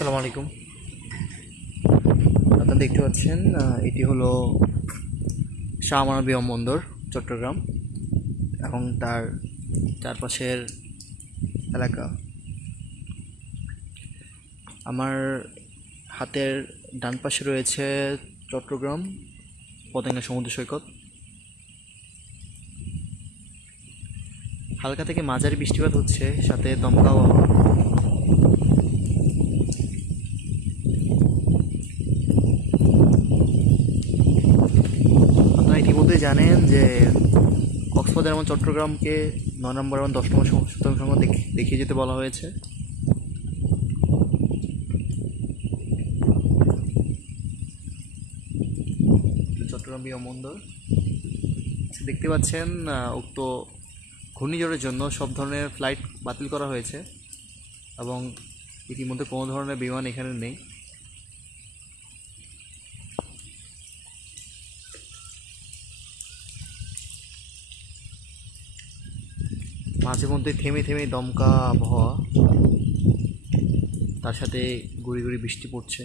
আসসালামু আলাইকুম। আপনারা দেখতে পাচ্ছেন এটি হলো শাহ আমানত বিমানবন্দর চট্টগ্রাম এবং তার চারপাশের এলাকা। আমার হাতের ডান পাশে রয়েছে চট্টগ্রাম পতেঙ্গা সমুদ্র সৈকত। হালকা থেকে মাঝারি বৃষ্টিপাত হচ্ছে, সাথে দমকা আবহাওয়া। আপনারা ইতিমধ্যে জানেন যে কক্সবাজার এবং চট্টগ্রামকে 9 নম্বর এবং 10 নম্বর সতর্ক সংখ্যা দেখিয়ে যেতে বলা হয়েছে। চট্টগ্রাম বিমানবন্দর দেখতে পাচ্ছেন, উক্ত ঘূর্ণিঝড়ের জন্য সব ধরনের ফ্লাইট বাতিল করা হয়েছে এবং ইতিমধ্যে কোনো ধরনের বিমান এখানে নেই। মাঝে মধ্যে থেমে থেমে দমকা আবহাওয়া, তার সাথে গুঁড়ি গুঁড়ি বৃষ্টি পড়ছে।